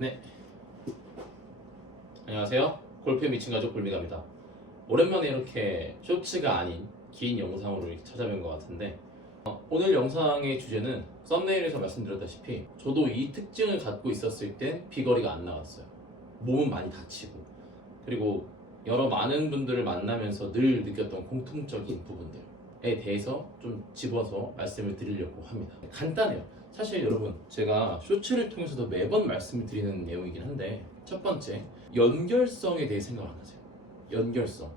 네, 안녕하세요. 골프에 미친 가족 골미가입니다. 오랜만에 이렇게 쇼츠가 아닌 긴 영상으로 이렇게 찾아뵌 것 같은데 오늘 영상의 주제는 썸네일에서 말씀드렸다시피 저도 이 특징을 갖고 있었을 땐 비거리가 안 나갔어요. 몸은 많이 다치고 그리고 여러 많은 분들을 만나면서 늘 느꼈던 공통적인 부분들에 대해서 좀 집어서 말씀을 드리려고 합니다. 간단해요. 사실 여러분, 제가 쇼츠를 통해서도 매번 말씀을 드리는 내용이긴 한데, 첫 번째, 연결성에 대해 생각 안 하세요. 연결성.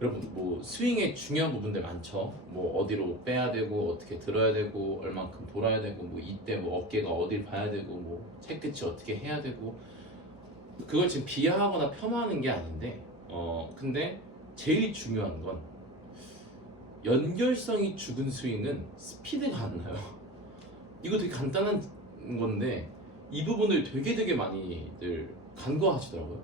여러분, 뭐 스윙의 중요한 부분들 많죠. 뭐 어디로 빼야 되고, 어떻게 들어야 되고, 얼만큼 돌아야 되고, 뭐 이때 뭐 어깨가 어딜 봐야 되고, 뭐 채끝이 어떻게 해야 되고, 그걸 지금 비하하거나 폄하하는 게 아닌데, 근데 제일 중요한 건 연결성이 죽은 스윙은 스피드가 안 나요. 이거 되게 간단한 건데 이 부분을 되게 많이들 간과하시더라고요.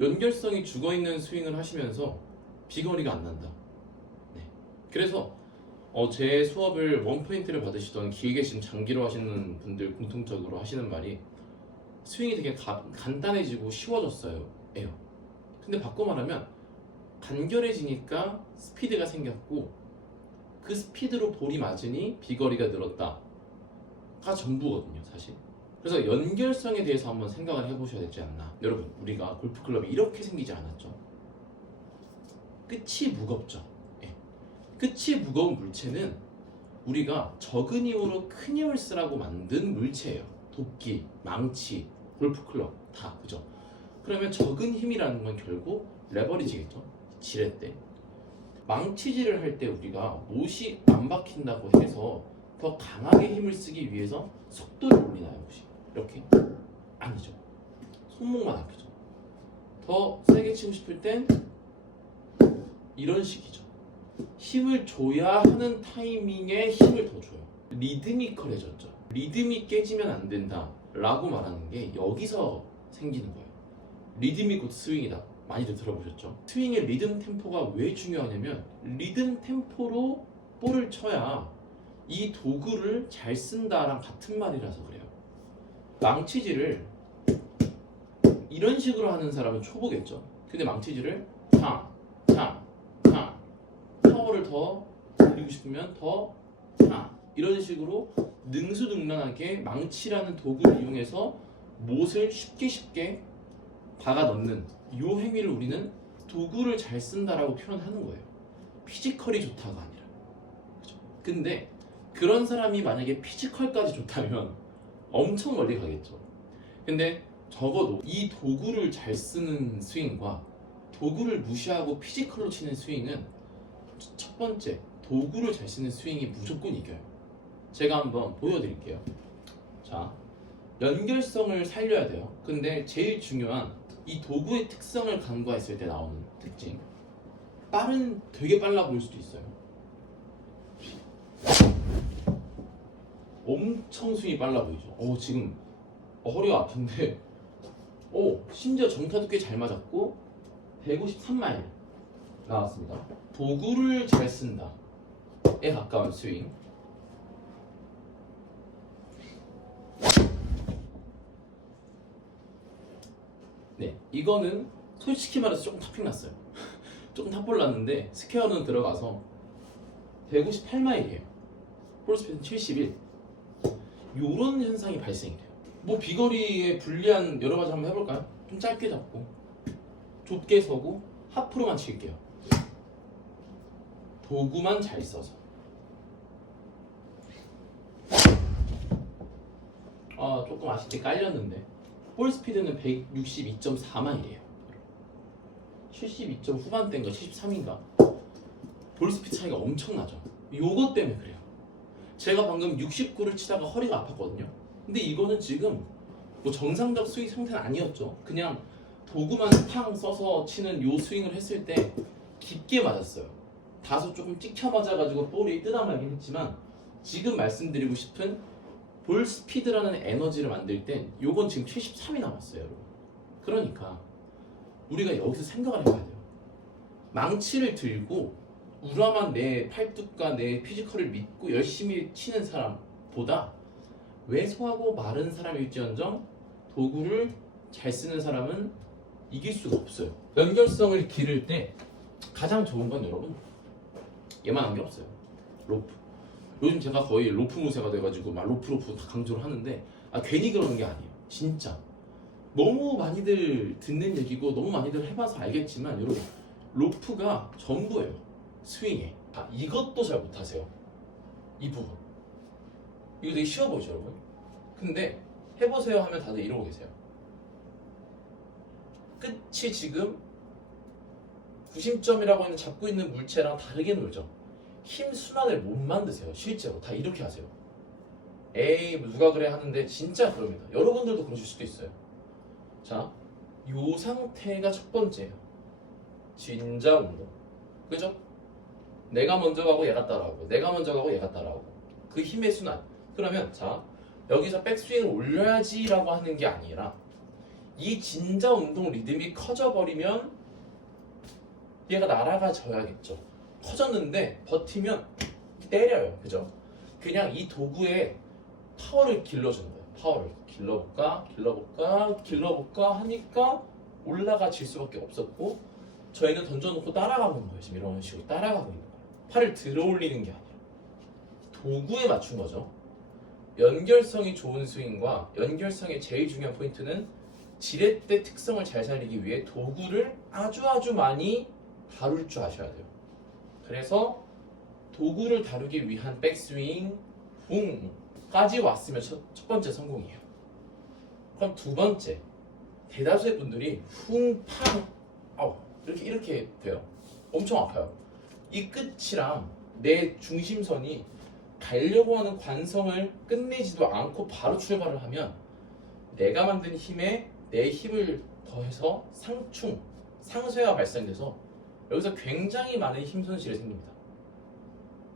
연결성이 죽어있는 스윙을 하시면서 비거리가 안 난다. 네. 그래서 제 수업을 원포인트를 받으시던 길게 지금 장기로 하시는 분들 공통적으로 하시는 말이 스윙이 되게 간단해지고 쉬워졌어요 에요. 근데 바꿔 말하면 간결해지니까 스피드가 생겼고 그 스피드로 볼이 맞으니 비거리가 늘었다 가 전부거든요, 사실. 그래서 연결성에 대해서 한번 생각을 해보셔야 되지 않나. 여러분, 우리가 골프클럽이 이렇게 생기지 않았죠. 끝이 무겁죠. 예. 끝이 무거운 물체는 우리가 적은 힘으로 큰 힘을 쓰라고 만든 물체예요. 도끼, 망치, 골프클럽 다 그죠. 그러면 적은 힘이라는 건 결국 레버리지겠죠. 지렛대. 망치질을 할 때 우리가 못이 안 박힌다고 해서 더 강하게 힘을 쓰기 위해서 속도를 올리나요 혹시? 이렇게? 아니죠. 손목만 아프죠. 더 세게 치고 싶을 땐 이런 식이죠. 힘을 줘야 하는 타이밍에 힘을 더 줘요. 리드미컬해졌죠. 리듬이 깨지면 안 된다 라고 말하는 게 여기서 생기는 거예요. 리듬이 곧 스윙이다. 많이들 들어보셨죠? 스윙의 리듬 템포가 왜 중요하냐면 리듬 템포로 볼을 쳐야 이 도구를 잘 쓴다랑 같은 말이라서 그래요. 망치질을 이런 식으로 하는 사람은 초보겠죠. 근데 망치질을 파워를 더 올리고 싶으면 더 이런 식으로 능수능란하게 망치라는 도구를 이용해서 못을 쉽게 박아 넣는 이 행위를 우리는 도구를 잘 쓴다라고 표현하는 거예요. 피지컬이 좋다가 아니라. 그죠? 근데 그런 사람이 만약에 피지컬까지 좋다면 엄청 멀리 가겠죠. 근데 적어도 이 도구를 잘 쓰는 스윙과 도구를 무시하고 피지컬로 치는 스윙은 첫 번째, 도구를 잘 쓰는 스윙이 무조건 이겨요. 제가 한번 보여드릴게요. 자, 연결성을 살려야 돼요. 근데 제일 중요한 이 도구의 특성을 간과했을 때 나오는 특징. 되게 빨라 보일 수도 있어요. 엄청 스윙이 빨라 보이죠. 지금 허리가 아픈데 심지어 정타도 꽤 잘 맞았고 153마일 나왔습니다. 도구를 잘 쓴다에 가까운 스윙. 네, 이거는 솔직히 말해서 조금 탑핑 났어요. 조금 탑볼 났는데 스퀘어는 들어가서 158마일이에요. 볼스피드는 71. 요런 현상이 발생이 돼요. 뭐 비거리에 불리한 여러 가지 한번 해볼까요? 좀 짧게 잡고 좁게 서고 하프로만 칠게요. 도구만 잘 써서. 조금 아쉽게 깔렸는데 볼 스피드는 162.4마일이에요. 72점 후반대인가 73인가 볼 스피드 차이가 엄청나죠. 요것 때문에 그래요. 제가 방금 69를 치다가 허리가 아팠거든요. 근데 이거는 지금 뭐 정상적 스윙 상태는 아니었죠. 그냥 도구만 팡 써서 치는 요 스윙을 했을 때 깊게 맞았어요. 다소 조금 찍혀 맞아가지고 볼이 뜯어말긴 했지만 지금 말씀드리고 싶은 볼 스피드라는 에너지를 만들 땐 요건 지금 73이 남았어요, 여러분. 그러니까 우리가 여기서 생각을 해봐야 돼요. 망치를 들고 우람한 내 팔뚝과 내 피지컬을 믿고 열심히 치는 사람보다 왜소하고 마른 사람일지언정 도구를 잘 쓰는 사람은 이길 수가 없어요. 연결성을 기를 때 가장 좋은 건 여러분 얘만한 게 없어요. 로프. 요즘 제가 거의 로프 무새가 돼가지고 막 로프 다 강조를 하는데 괜히 그러는 게 아니에요. 진짜 너무 많이들 듣는 얘기고 너무 많이들 해봐서 알겠지만 여러분 로프가 전부예요. 스윙에. 이것도 잘 못하세요. 이 부분. 이거 되게 쉬워 보이죠 여러분? 근데 해보세요 하면 다들 이러고 계세요. 끝이 지금 구심점이라고 하는 잡고 있는 물체랑 다르게 놀죠. 힘 순환을 못 만드세요. 실제로 다 이렇게 하세요. 에이 누가 그래 하는데 진짜 그럽니다. 여러분들도 그러실 수도 있어요. 자, 요 상태가 첫 번째예요. 진자 운동. 그죠? 내가 먼저 가고 얘가 따라오고 내가 먼저 가고 얘가 따라오고 그 힘의 순환. 그러면 자 여기서 백스윙을 올려야지 라고 하는 게 아니라 이 진자 운동 리듬이 커져버리면 얘가 날아가져야겠죠. 커졌는데 버티면 때려요. 그죠? 그냥 이 도구에 파워를 길러주는 거예요. 파워를 길러볼까 하니까 올라가질 수밖에 없었고 저희는 던져놓고 따라가는 거예요. 지금 이런 식으로 따라가고 있는 거예요. 팔을 들어 올리는 게 아니라 도구에 맞춘 거죠. 연결성이 좋은 스윙과 연결성의 제일 중요한 포인트는 지렛대 특성을 잘 살리기 위해 도구를 아주 많이 다룰 줄 아셔야 돼요. 그래서 도구를 다루기 위한 백스윙 붕까지 왔으면 첫 번째 성공이에요. 그럼 두 번째, 대다수의 분들이 쿵팡 이렇게 돼요. 엄청 아파요. 이 끝이랑 내 중심선이 가려고 하는 관성을 끝내지도 않고 바로 출발을 하면 내가 만든 힘에 내 힘을 더해서 상쇄가 발생돼서 여기서 굉장히 많은 힘 손실이 생깁니다.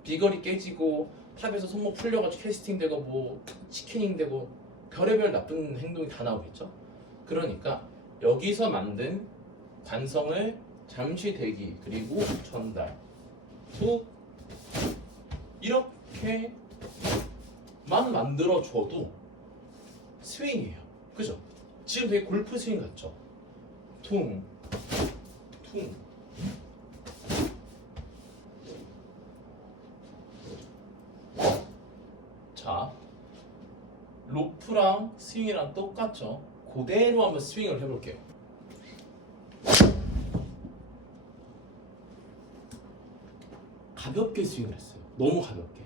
비거리 깨지고 탑에서 손목 풀려가지고 캐스팅되고 뭐 치킨ing되고 별의별 나쁜 행동이 다 나오겠죠. 그러니까 여기서 만든 관성을 잠시 대기 그리고 전달 후 이렇게만 만들어줘도 스윙이에요. 그죠? 지금 되게 골프 스윙 같죠? 퉁 자, 로프랑 스윙이랑 똑같죠? 그대로 한번 스윙을 해볼게요. 가볍게 스윙을 했어요. 너무 가볍게.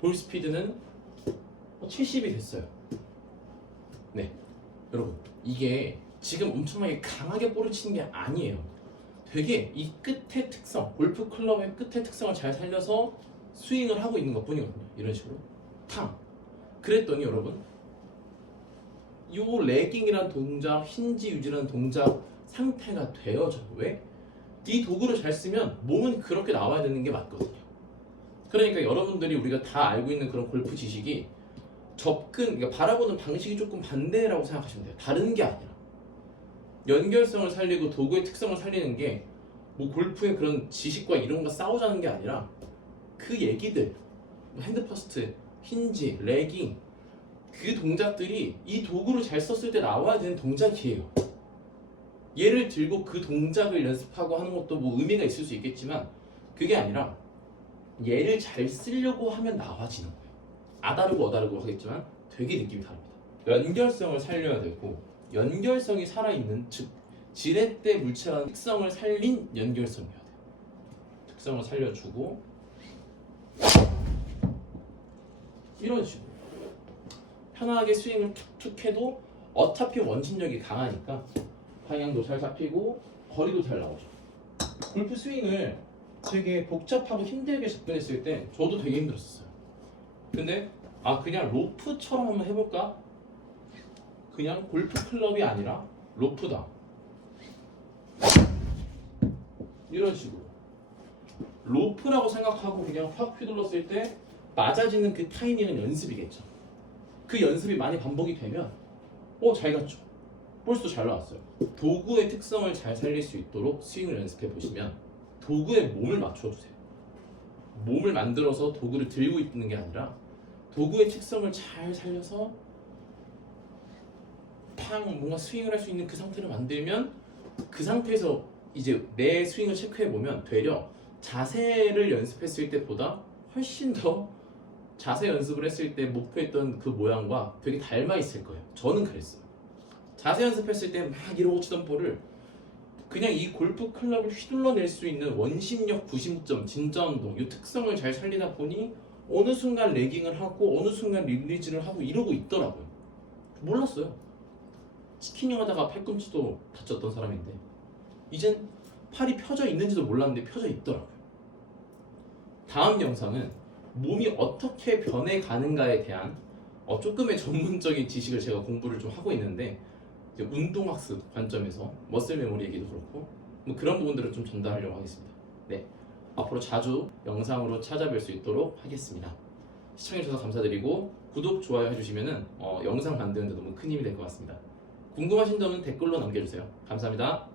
볼 스피드는 70이 됐어요. 네, 여러분 이게 지금 엄청나게 강하게 볼을 치는 게 아니에요. 되게 이 끝의 특성, 골프 클럽의 끝의 특성을 잘 살려서 스윙을 하고 있는 것 뿐이거든요. 이런 식으로 탕. 그랬더니 여러분 요 레깅이라는 동작, 힌지 유지라는 동작 상태가 되어져요. 왜? 이 도구를 잘 쓰면 몸은 그렇게 나와야 되는 게 맞거든요. 그러니까 여러분들이 우리가 다 알고 있는 그런 골프 지식이 그러니까 바라보는 방식이 조금 반대라고 생각하시면 돼요. 다른 게 아니라 연결성을 살리고 도구의 특성을 살리는 게 뭐 골프의 그런 지식과 이론과 싸우자는 게 아니라 그 얘기들 핸드 퍼스트, 힌지, 레깅 그 동작들이 이 도구를 잘 썼을 때 나와야 되는 동작이에요. 얘를 들고 그 동작을 연습하고 하는 것도 뭐 의미가 있을 수 있겠지만 그게 아니라 얘를 잘 쓰려고 하면 나와지는 거예요. 아다르고 어다르고 하겠지만 되게 느낌이 다릅니다. 연결성을 살려야 되고 연결성이 살아있는 즉 지렛대 물체라는 특성을 살린 연결성이어야 돼요. 특성을 살려주고 이런 식으로 편하게 스윙을 툭툭 해도 어차피 원심력이 강하니까 방향도 잘 잡히고 거리도 잘 나오죠. 골프 스윙을 되게 복잡하고 힘들게 접근했을 때 저도 되게 힘들었어요. 근데 그냥 로프처럼 한번 해볼까? 그냥 골프 클럽이 아니라 로프다. 이런 식으로 로프라고 생각하고 그냥 확 휘둘렀을 때 맞아지는 그 타이밍은 연습이겠죠. 그 연습이 많이 반복이 되면 잘 갔죠. 볼수도 잘 나왔어요. 도구의 특성을 잘 살릴 수 있도록 스윙을 연습해 보시면 도구에 몸을 맞춰주세요. 몸을 만들어서 도구를 들고 있는 게 아니라 도구의 특성을 잘 살려서 팡 뭔가 스윙을 할 수 있는 그 상태를 만들면 그 상태에서 이제 내 스윙을 체크해 보면 되려 자세를 연습했을 때보다 훨씬 더 자세 연습을 했을 때 목표했던 그 모양과 되게 닮아 있을 거예요. 저는 그랬어요. 자세 연습했을 때 막 이러고 치던 볼을 그냥 이 골프 클럽을 휘둘러낼 수 있는 원심력, 구심점, 진자운동 이 특성을 잘 살리다 보니 어느 순간 레깅을 하고 어느 순간 릴리즈를 하고 이러고 있더라고요. 몰랐어요. 스키닝 하다가 팔꿈치도 다쳤던 사람인데 이젠 팔이 펴져 있는지도 몰랐는데 펴져 있더라고요. 다음 영상은 몸이 어떻게 변해가는가에 대한 조금의 전문적인 지식을 제가 공부를 좀 하고 있는데 이제 운동학습 관점에서 머슬 메모리 얘기도 그렇고 뭐 그런 부분들을 좀 전달하려고 하겠습니다. 네, 앞으로 자주 영상으로 찾아뵐 수 있도록 하겠습니다. 시청해주셔서 감사드리고 구독, 좋아요 해주시면 영상 만드는 데 너무 큰 힘이 될 것 같습니다. 궁금하신 점은 댓글로 남겨주세요. 감사합니다.